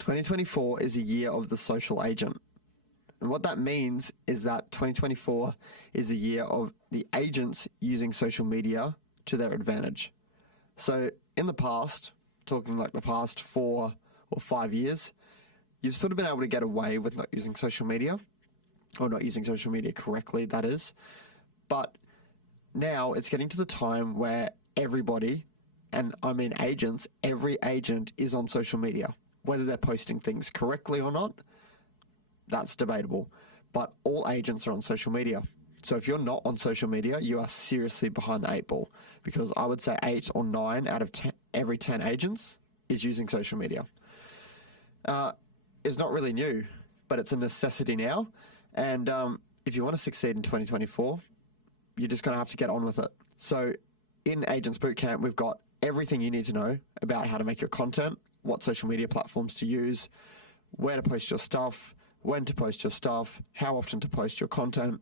2024 is the year of the social agent. And what that means is that 2024 is the year of the agents using social media to their advantage. So in the past, talking like the past 4 or 5 years, you've sort of been able to get away with not using social media, or not using social media correctly, that is. But now it's getting to the time where everybody, and I mean agents, every agent is on social media. Whether they're posting things correctly or not, that's debatable. But all agents are on social media. So if you're not on social media, you are seriously behind the 8 ball, because I would say 8 or 9 out of 10, every 10 agents is using social media. It's not really new, but it's a necessity now. And if you want to succeed in 2024, you're just going to have to get on with it. So in Agents Bootcamp, we've got everything you need to know about how to make your content, what social media platforms to use, where to post your stuff, when to post your stuff, how often to post your content,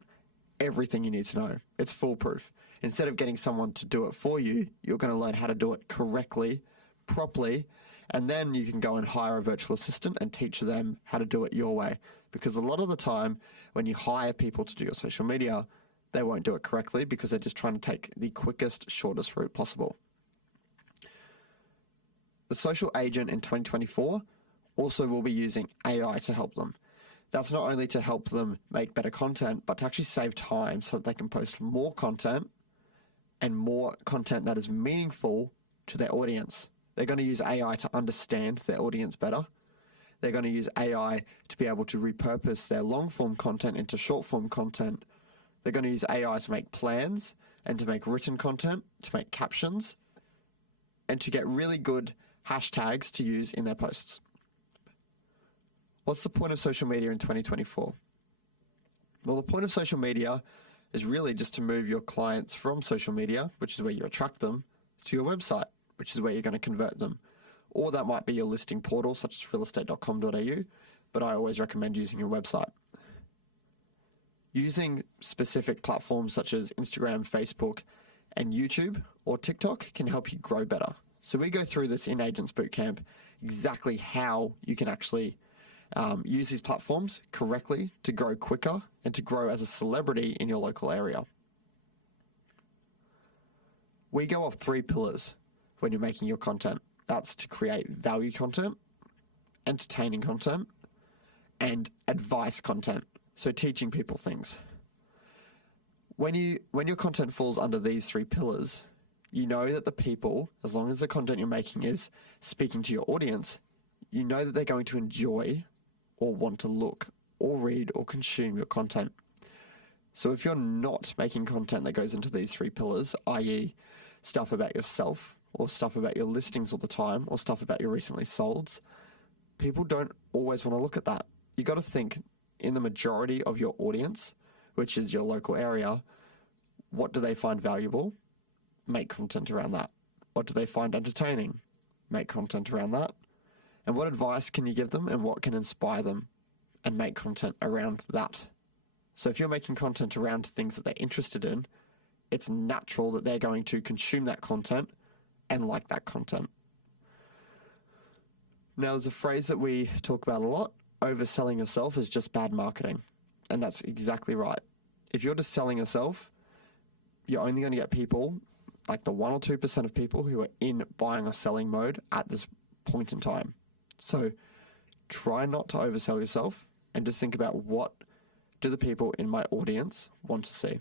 everything you need to know. It's foolproof. Instead of getting someone to do it for you, you're going to learn how to do it correctly, properly, and then you can go and hire a virtual assistant and teach them how to do it your way. Because a lot of the time, when you hire people to do your social media, they won't do it correctly because they're just trying to take the quickest, shortest route possible. The social agent in 2024 also will be using AI to help them. That's not only to help them make better content, but to actually save time so that they can post more content and more content that is meaningful to their audience. They're going to use AI to understand their audience better. They're going to use AI to be able to repurpose their long-form content into short-form content. They're going to use AI to make plans and to make written content, to make captions, and to get really good hashtags to use in their posts. What's the point of social media in 2024? Well, the point of social media is really just to move your clients from social media, which is where you attract them, to your website, which is where you're going to convert them. Or that might be your listing portal, such as realestate.com.au, but I always recommend using your website. Using specific platforms such as Instagram, Facebook, and YouTube or TikTok can help you grow better. So we go through this in Agents Bootcamp, exactly how you can actually use these platforms correctly to grow quicker and to grow as a celebrity in your local area. We go off 3 pillars when you're making your content. That's to create value content, entertaining content, and advice content. So teaching people things. When your content falls under these 3 pillars, you know that the people, as long as the content you're making is speaking to your audience, you know that they're going to enjoy or want to look or read or consume your content. So if you're not making content that goes into these 3 pillars, i.e. stuff about yourself or stuff about your listings all the time or stuff about your recently solds, people don't always want to look at that. You got to think in the majority of your audience, which is your local area, what do they find valuable? Make content around that. What do they find entertaining? Make content around that. And what advice can you give them and what can inspire them? And make content around that. So if you're making content around things that they're interested in, it's natural that they're going to consume that content and like that content. Now, there's a phrase that we talk about a lot: overselling yourself is just bad marketing. And that's exactly right. If you're just selling yourself, you're only going to get people, like the 1 or 2% of people who are in buying or selling mode at this point in time. So try not to oversell yourself and just think about what do the people in my audience want to see.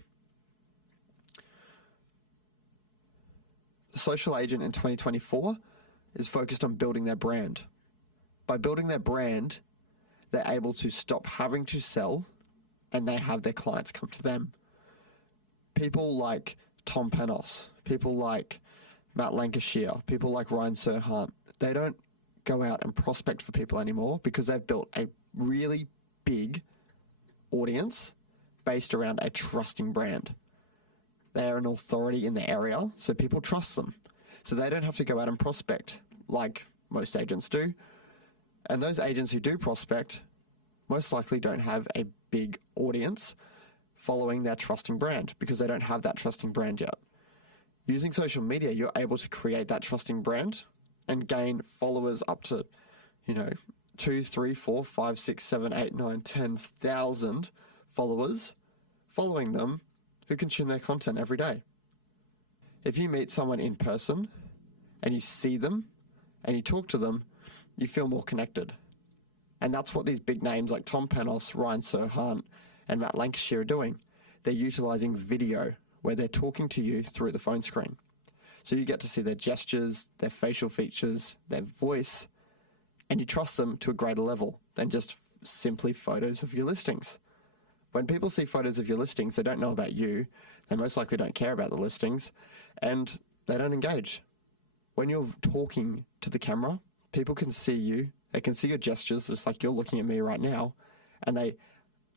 The social agent in 2024 is focused on building their brand. By building their brand, they're able to stop having to sell and they have their clients come to them. People like Tom Penos, people like Matt Lancashire, people like Ryan Serhant, they don't go out and prospect for people anymore because they've built a really big audience based around a trusting brand. They are an authority in the area, so people trust them. So they don't have to go out and prospect like most agents do. And those agents who do prospect most likely don't have a big audience following their trusting brand because they don't have that trusting brand yet. Using social media, you're able to create that trusting brand and gain followers up to, 2, 3, 4, 5, 6, 7, 8, 9, 10,000 followers following them who consume their content every day. If you meet someone in person and you see them and you talk to them, you feel more connected. And that's what these big names like Tom Panos, Ryan Serhant, and Matt Lancashire are doing. They're utilizing video where they're talking to you through the phone screen. So you get to see their gestures, their facial features, their voice, and you trust them to a greater level than just simply photos of your listings. When people see photos of your listings, they don't know about you. They most likely don't care about the listings, and they don't engage. When you're talking to the camera, people can see you. They can see your gestures, just like you're looking at me right now, and they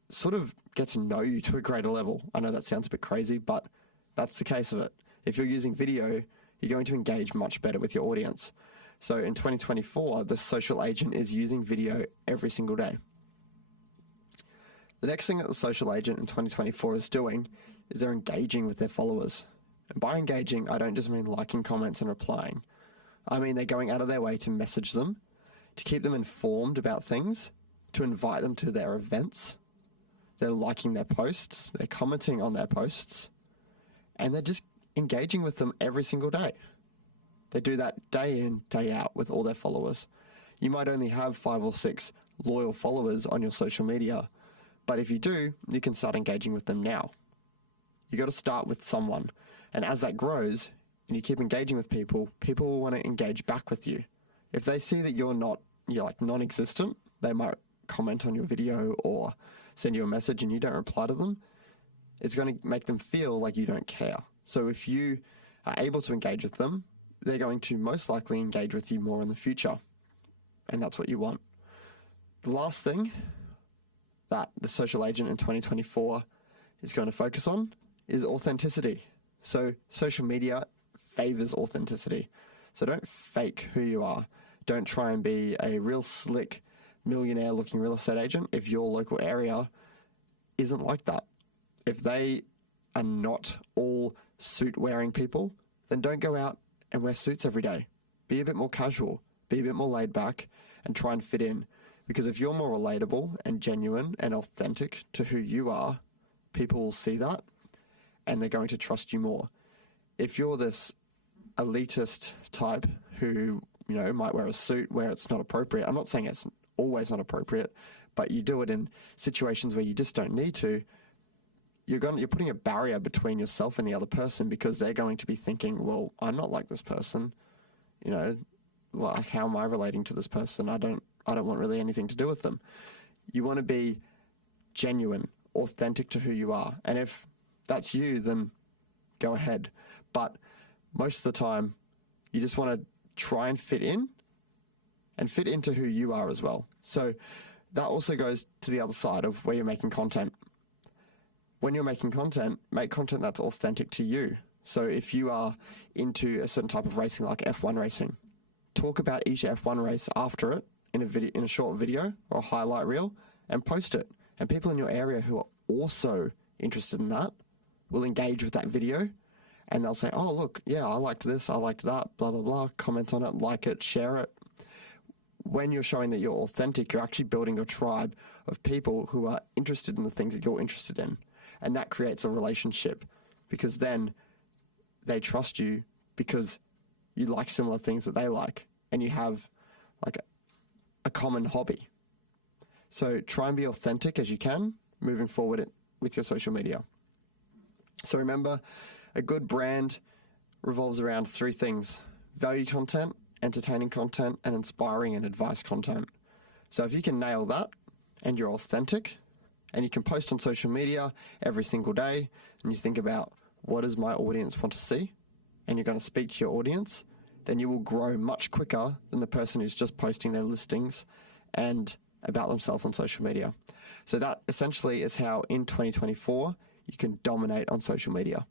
sort of get to know you to a greater level. I know that sounds a bit crazy, but that's the case of it. If you're using video, you're going to engage much better with your audience. So in 2024, the social agent is using video every single day. The next thing that the social agent in 2024 is doing is they're engaging with their followers. And by engaging, I don't just mean liking comments and replying. I mean they're going out of their way to message them, to keep them informed about things, to invite them to their events. They're liking their posts, they're commenting on their posts, and they're just engaging with them every single day. They do that day in, day out with all their followers. You might only have 5 or 6 loyal followers on your social media, but if you do, you can start engaging with them now. You got to start with someone, and as that grows and you keep engaging with people, people will want to engage back with you. If they see that you're like non-existent, they might comment on your video or send you a message and you don't reply to them. It's going to make them feel like you don't care. So if you are able to engage with them, they're going to most likely engage with you more in the future. And that's what you want. The last thing that the social agent in 2024 is going to focus on is authenticity. So social media favors authenticity. So don't fake who you are. Don't try and be a real slick millionaire looking real estate agent if your local area isn't like that. If they are not all suit wearing people, then don't go out and wear suits every day. Be a bit more casual, be a bit more laid back, and try and fit in. Because if you're more relatable and genuine and authentic to who you are, people will see that and they're going to trust you more. If you're this elitist type who, might wear a suit where it's not appropriate, I'm not saying it's always not appropriate, but you do it in situations where you just don't need to, you're putting a barrier between yourself and the other person because they're going to be thinking, well, I'm not like this person. Like, how am I relating to this person? I don't want really anything to do with them. You want to be genuine, authentic to who you are. And if that's you, then go ahead. But most of the time, you just want to try and fit in and fit into who you are as well. So that also goes to the other side of where you're making content. When you're making content, make content that's authentic to you. So if you are into a certain type of racing like F1 racing, talk about each F1 race after it in a short video or a highlight reel and post it. And people in your area who are also interested in that will engage with that video and they'll say, oh, look, yeah, I liked this, I liked that, blah, blah, blah, comment on it, like it, share it. When you're showing that you're authentic, you're actually building a tribe of people who are interested in the things that you're interested in. And that creates a relationship because then they trust you because you like similar things that they like and you have like a common hobby. So try and be authentic as you can moving forward with your social media. So remember, a good brand revolves around 3 things: value content, entertaining content, and inspiring and advice content. So if you can nail that and you're authentic and you can post on social media every single day and you think about what does my audience want to see and you're going to speak to your audience, then you will grow much quicker than the person who's just posting their listings and about themselves on social media. So that essentially is how in 2024 you can dominate on social media.